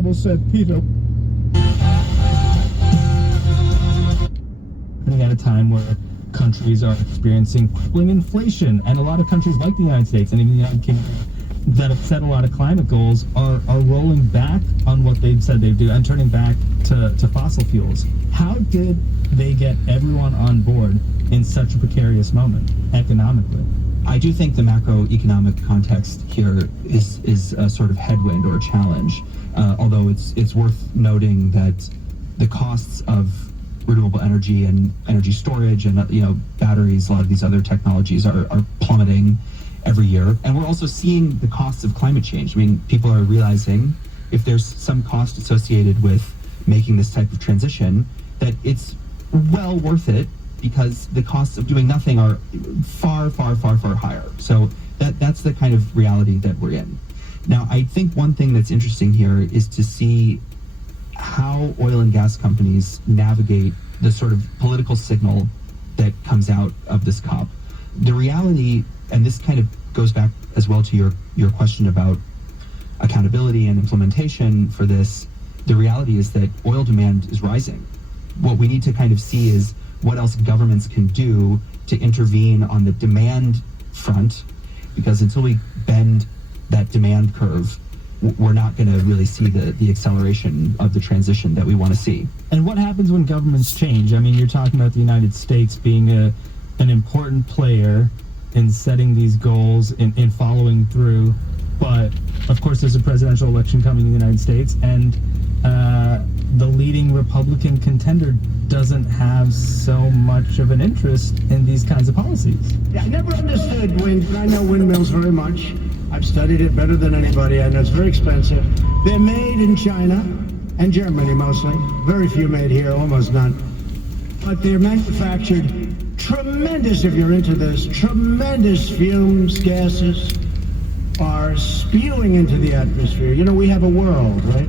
Bible said, Peter. At a time where countries are experiencing crippling inflation, and a lot of countries like the United States and even the United Kingdom that have set a lot of climate goals are rolling back on what they've said they'd do and turning back to fossil fuels. How did they get everyone on board in such a precarious moment economically? I do think the macroeconomic context here is a sort of headwind or a challenge, although it's worth noting that the costs of renewable energy and energy storage and batteries, a lot of these other technologies are plummeting every year. And we're also seeing the costs of climate change. I mean, people are realizing if there's some cost associated with making this type of transition, that it's well worth it because the costs of doing nothing are far, far, far, far higher. So that's the kind of reality that we're in. Now, I think one thing that's interesting here is to see how oil and gas companies navigate the sort of political signal that comes out of this COP. The reality, and this kind of goes back as well to your question about accountability and implementation for this, the reality is that oil demand is rising. What we need to kind of see is what else governments can do to intervene on the demand front, because until we bend that demand curve, we're not going to really see the acceleration of the transition that we want to see. And what happens when governments change? I mean, you're talking about the United States being an important player in setting these goals, in following through. But, of course, there's a presidential election coming in the United States, and the leading Republican contender doesn't have so much of an interest in these kinds of policies. Yeah, I never understood wind, but I know windmills very much. I've studied it better than anybody. I know it's very expensive. They're made in China and Germany mostly. Very few made here, almost none. But they're manufactured tremendous, if you're into this, tremendous fumes, gases are spewing into the atmosphere. You know, we have a world, right?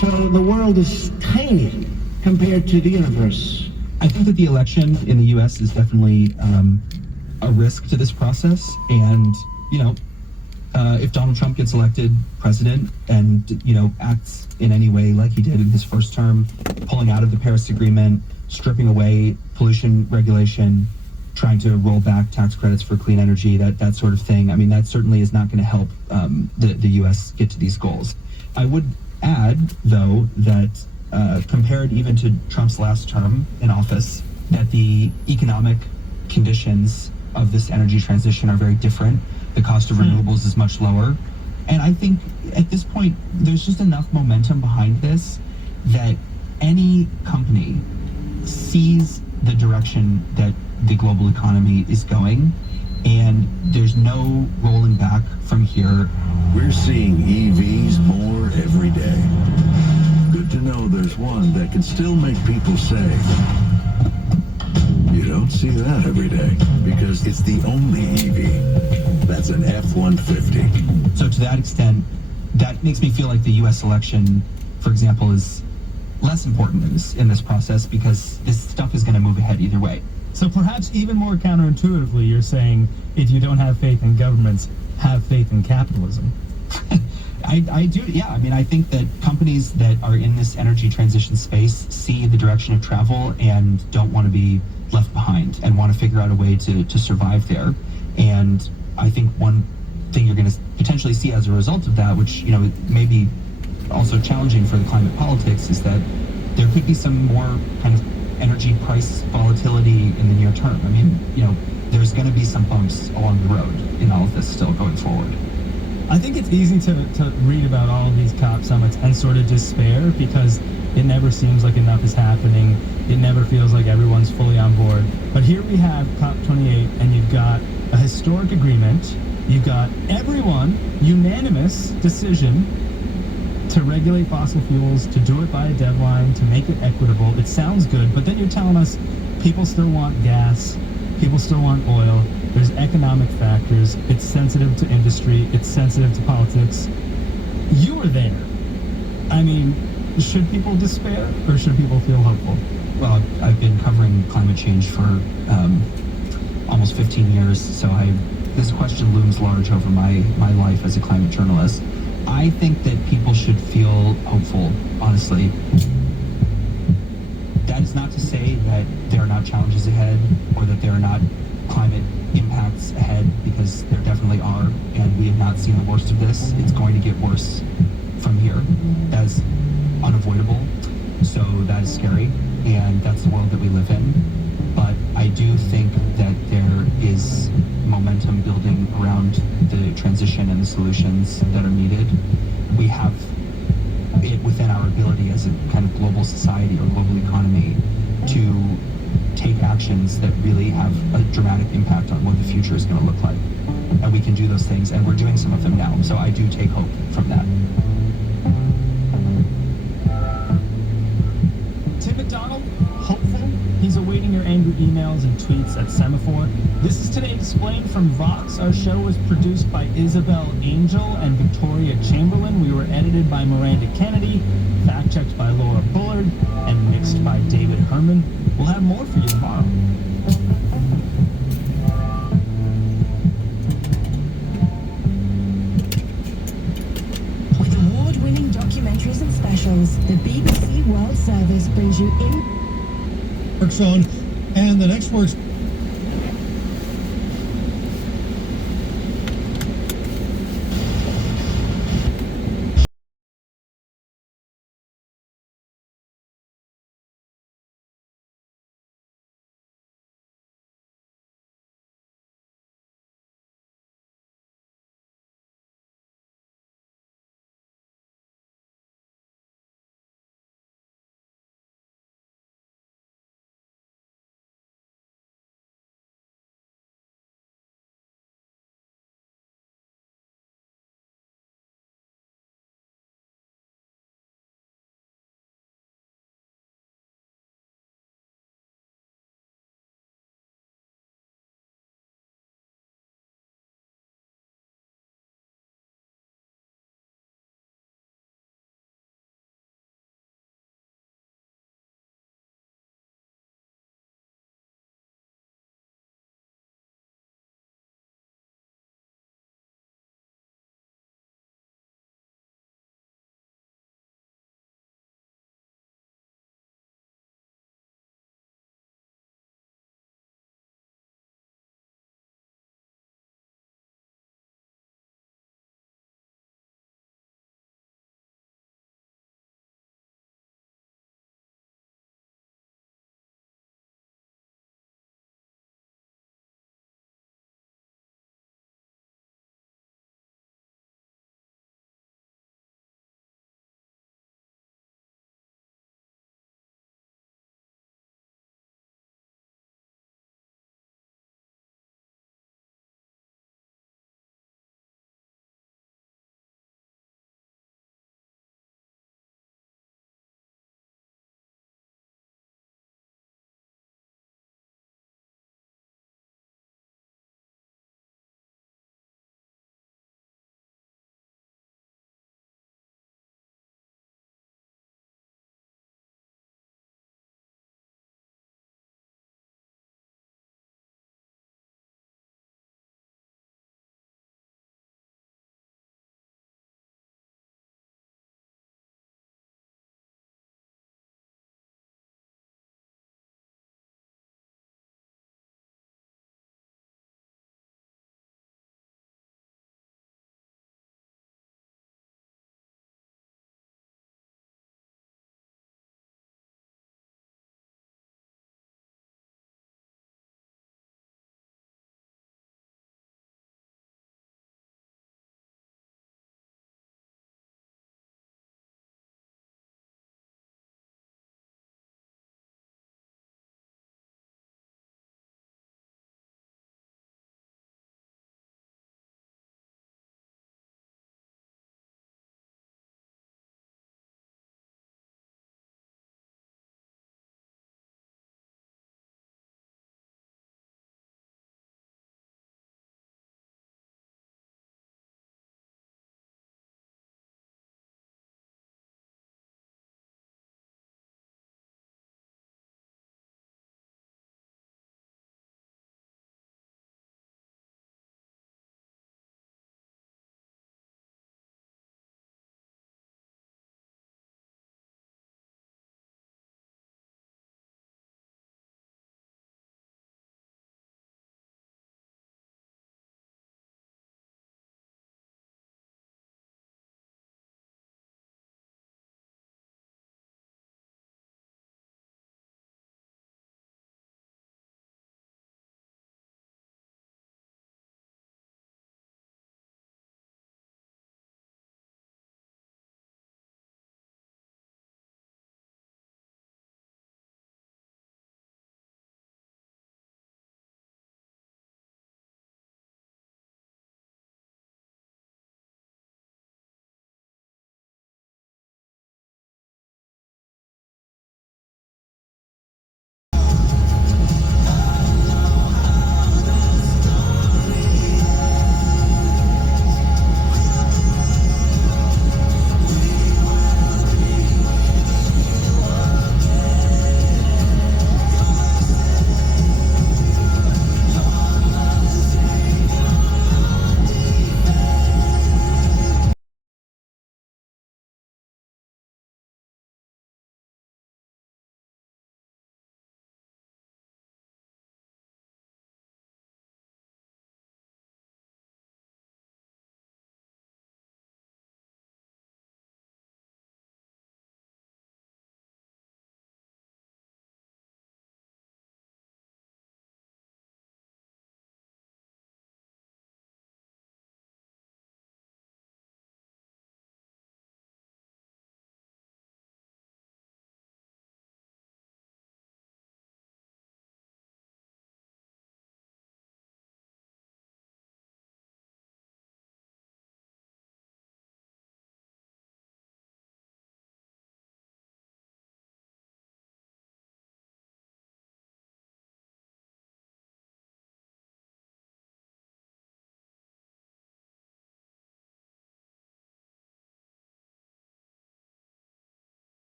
So the world is tiny compared to the universe. I think that the election in the U.S. is definitely a risk to this process. And, if Donald Trump gets elected president and, acts in any way like he did in his first term, pulling out of the Paris Agreement, stripping away pollution regulation, trying to roll back tax credits for clean energy, that sort of thing, I mean, that certainly is not going to help the U.S. get to these goals. I would add, though, that compared even to Trump's last term in office, that the economic conditions of this energy transition are very different. The cost of renewables is much lower. And I think at this point, there's just enough momentum behind this that any company sees the direction that the global economy is going, and there's no rolling back from here. We're seeing EVs more every day. Good to know there's one that can still make people say, you don't see that every day, because it's the only EV. That's an F-150. So to that extent, that makes me feel like the U.S. election, for example, is less important in this process, because this stuff is going to move ahead either way. So perhaps even more counterintuitively, you're saying if you don't have faith in governments, have faith in capitalism. I do, yeah. I mean, I think that companies that are in this energy transition space see the direction of travel and don't want to be left behind and want to figure out a way to survive there. And I think one thing you're going to potentially see as a result of that, which, may be also challenging for the climate politics, is that there could be some more kind of energy price volatility in the near term. I mean, there's going to be some bumps along the road in all of this still going forward. I think it's easy to read about all of these COP summits and sort of despair, because it never seems like enough is happening. It never feels like everyone's fully on board. But here we have COP28, and you've got a historic agreement. You've got everyone, unanimous decision to regulate fossil fuels, to do it by a deadline, to make it equitable. It sounds good, but then you're telling us people still want gas, people still want oil. There's economic factors. It's sensitive to industry. It's sensitive to politics. You were there. I mean, should people despair or should people feel hopeful? Well, I've been covering climate change for almost 15 years, so this question looms large over my life as a climate journalist. I think that people should feel hopeful, honestly. That is not to say that there are not challenges ahead or that there are not climate impacts ahead, because there definitely are, and we have not seen the worst of this. It's going to get worse from here. That is unavoidable. So that is scary, and that's the world that we live in. But I do think that there is momentum building around the transition and the solutions that are needed. We have it within our ability as a kind of global society or global economy to take actions that really have a dramatic impact on what the future is going to look like. And we can do those things, and we're doing some of them now. So I do take hope from that. Tim McDonald, hopeful. He's awaiting your angry emails and tweets at Semaphore. This is Today Explained from Vox. Our show was produced by Isabel Angel and Victoria Chamberlain. We were edited by Miranda Kennedy, fact-checked by Laura Bullard, and mixed by David Herman. We'll have more for you tomorrow. With award-winning documentaries and specials, the BBC World Service brings you in work zone, and the next works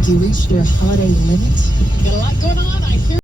like you reached your holiday limit? Got a lot going on, I hear.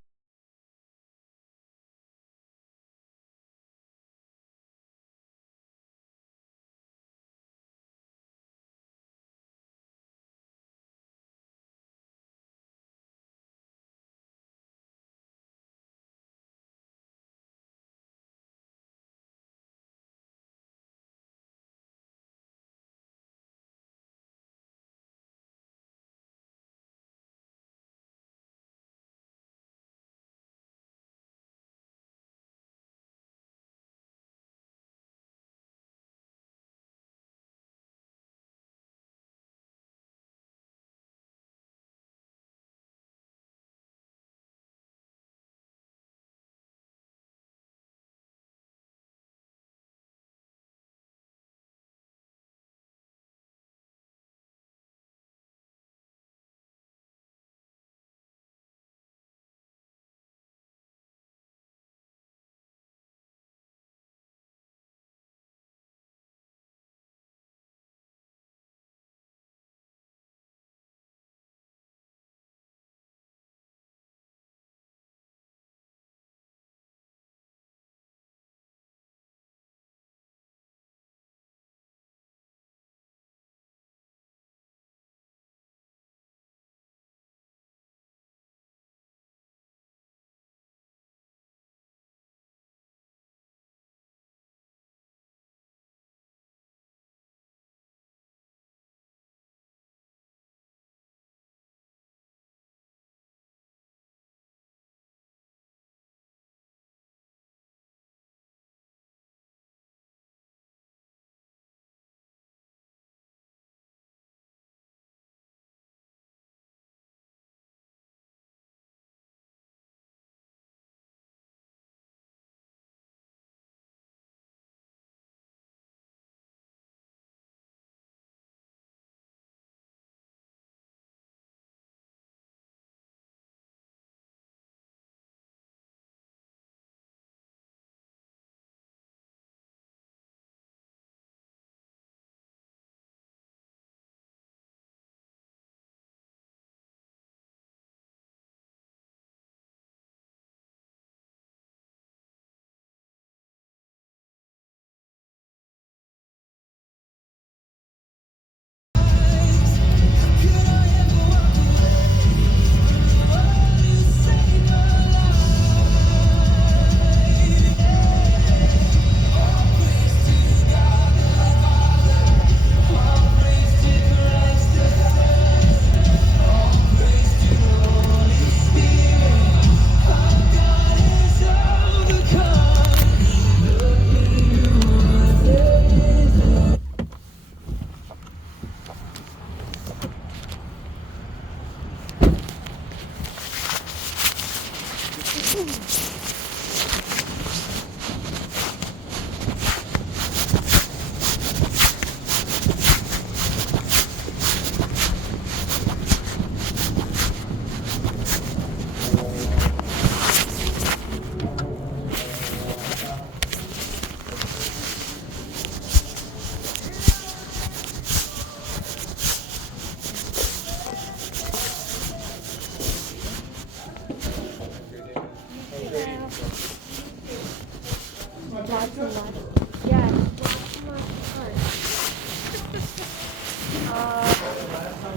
Lots and lots. Yeah, lots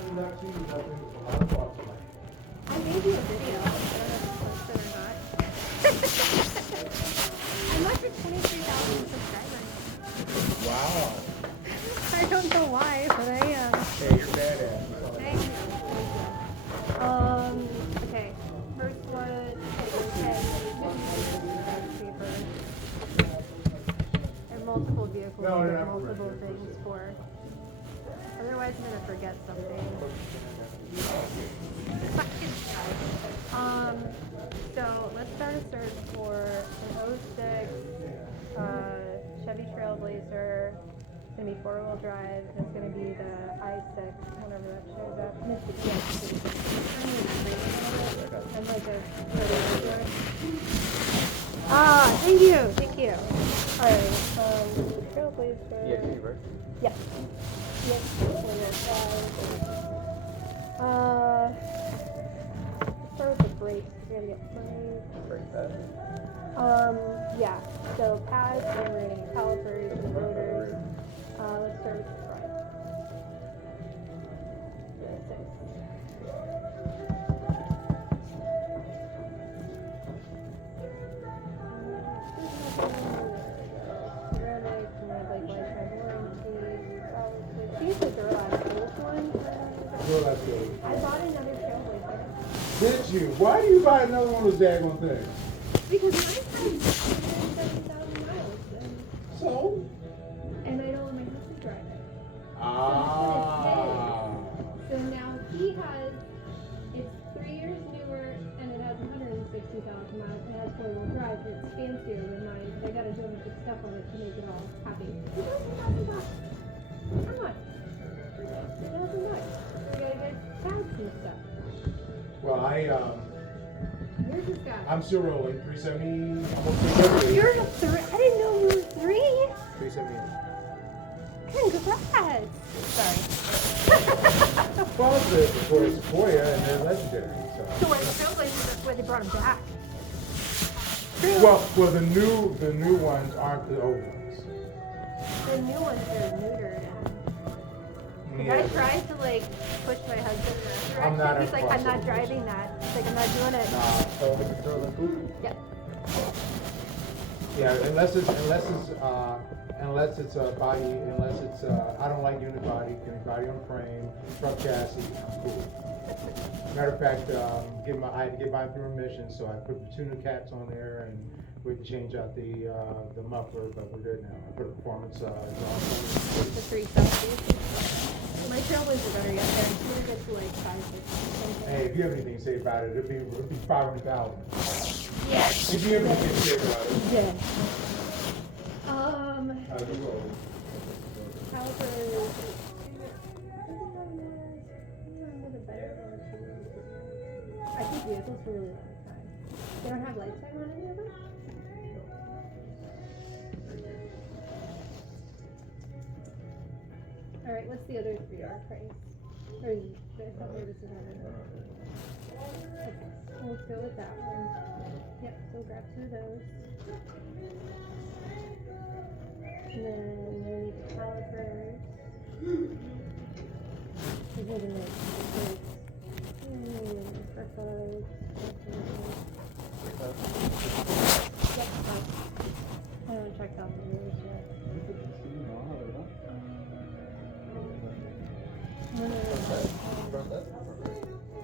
and lots of fun. I made you a video. I don't know if you posted it or not. I'm up to 23,000 subscribers. Wow. I don't know why, but I am. Hey, you're badass. Thank you. Okay. First one, and multiple vehicles with multiple things for. Otherwise, I'm gonna forget something. So let's start a search for an 06 Chevy Trailblazer. It's gonna be 4-wheel drive. It's gonna be the i6, whenever that shows up. And like a thank you. Alright, Trailblazer. Yeah, right? Yeah. Yep. 4-wheel drive. Start with the brakes. We gotta get brakes. Yeah. So pads, bearing, calipers, and rotors. Let's start with the front. Ceramic, and like lifetime warranty. She used the Duralast Gold one. Duralast Gold. I bought another Trailblazer. Did you? Why do you buy another one of those daggone things? Because mine has 170,000 miles. So? And I don't let my husband drive it. Ah. So now he has, it's 3 years newer and it has 160,000 miles and it has 4-wheel drive and it's fancier than mine. But I gotta do a bunch of stuff on it to make it all happy. $2,000. How much? $2,000. You gotta get tags and stuff. Well, Yours has got. I'm still rolling. 370, almost 378. You're a 3. I didn't know you were 3. 378. Congrats. Sorry. Well, the Sequoia and they're legendary. So when the Trailblazers, that's why they brought them back. Well, the new ones aren't the old ones. The new ones are neutered. And I tried to like push my husband in that direction. He's like, I'm not driving that. He's like, I'm not doing it. Yeah. Yeah, unless it's a body, I don't like unit body, body on frame, truck chassis, I'm cool. Matter of fact, I had to get mine through emissions, so I put the 2 new cats on there and we can change out the muffler, but we're good now. I put a performance exhaust. The 370s. My Trailblazers are yet there. It's gonna get to like 550. Hey, if you have anything to say about it, it'd be 500,000. Yeah. If you have anything to say about it. Yeah. How's it roll? Calipers. I keep vehicles for a really long time. They don't have lifetime on any of them? Alright, what's the other 3R price? Or is it somewhere this is on? Okay, let's go with that one. Yep, so grab 2 of those. And then we need calipers. These are the brakes. Yep, I haven't checked out the rules yet. No.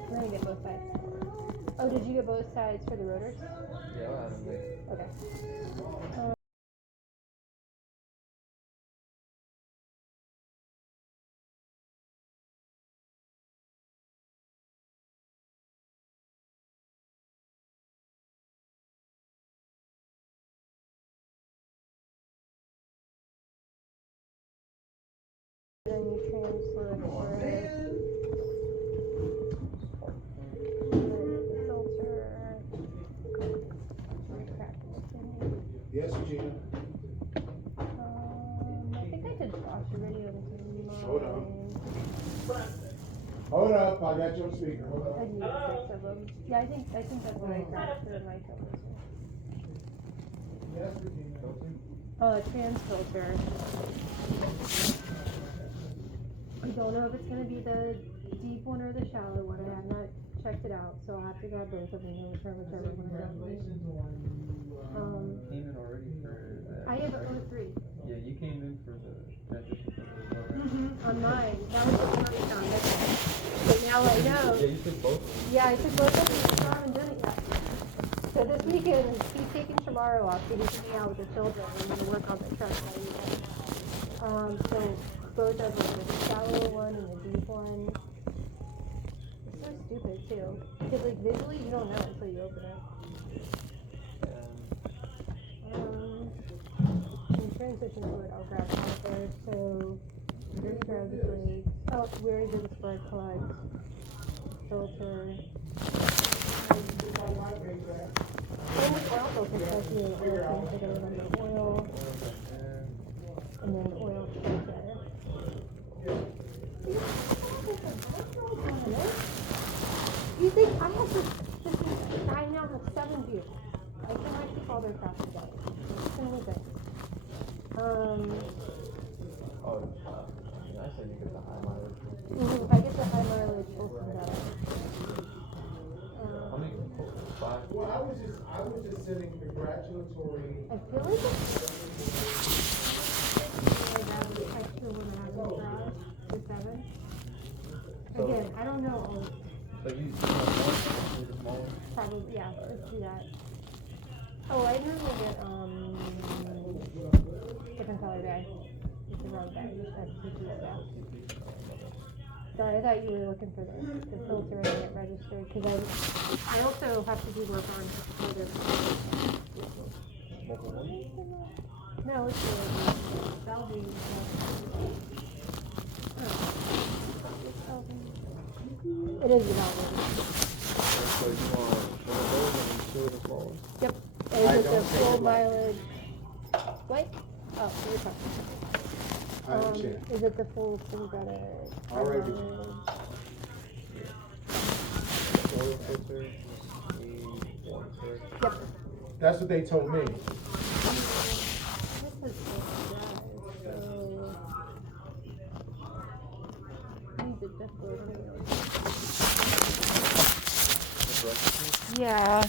We're gonna get both sides. Oh, did you get both sides for the rotors? Yeah, I had them there. Okay. Then you transfer for it. Filter. Yes, Regina. I think I did watch a video with mine. Hold on. Hold up, I got you on speaker. Hold I on. need 6 of them. Yeah, I think that's what I grabbed for my Trailblazer. Yes, Regina. Trans filter. I don't know if it's going to be the deep one or the shallow one. I have not checked it out, so I'll have to grab both of them and return whichever one I have. Came in already for that. I have a 03. Yeah, you came in for the transition filter. On mine. That was the first time. But now I know. Yeah, you took both of them. Yeah, I took both of them. I haven't done it yet. So this weekend, he's taking tomorrow off, so he can be out with the children. I'm going to work on the truck while weekend. So both of them, the shallow one and the deep one. It's so stupid too, because like visually you don't know until you open it. And transition fluid, I'll grab out there. So we're gonna grab the brakes. Oh, we already did the spark plug, filter. And the oil filter tells you the oil tank, so gotta run the oil, and then oil filter. Anything. Oh, I said you get the high mileage. If I get the high mileage, we'll see better. How many? Five? Well, I was just sending congratulatory. I feel like it's that was extra when I have in garage for 7. Again, I don't know. So you want the small one? Probably, yeah, let's do that. Oh, I normally get, different color bag. It's the wrong bag, it's that CP stuff. Sorry, I thought you were looking for the filter and get registered, because I also have to do work on other. No, it's that'll be, it is about So you want one of those and two of the small ones? Yep. I And it's a don't full think it mileage. What? Oh, you're fine. I understand. Is it the full better? Alright. Oil filter, the one for. Yep. That's what they told me. This is The rest? yeah.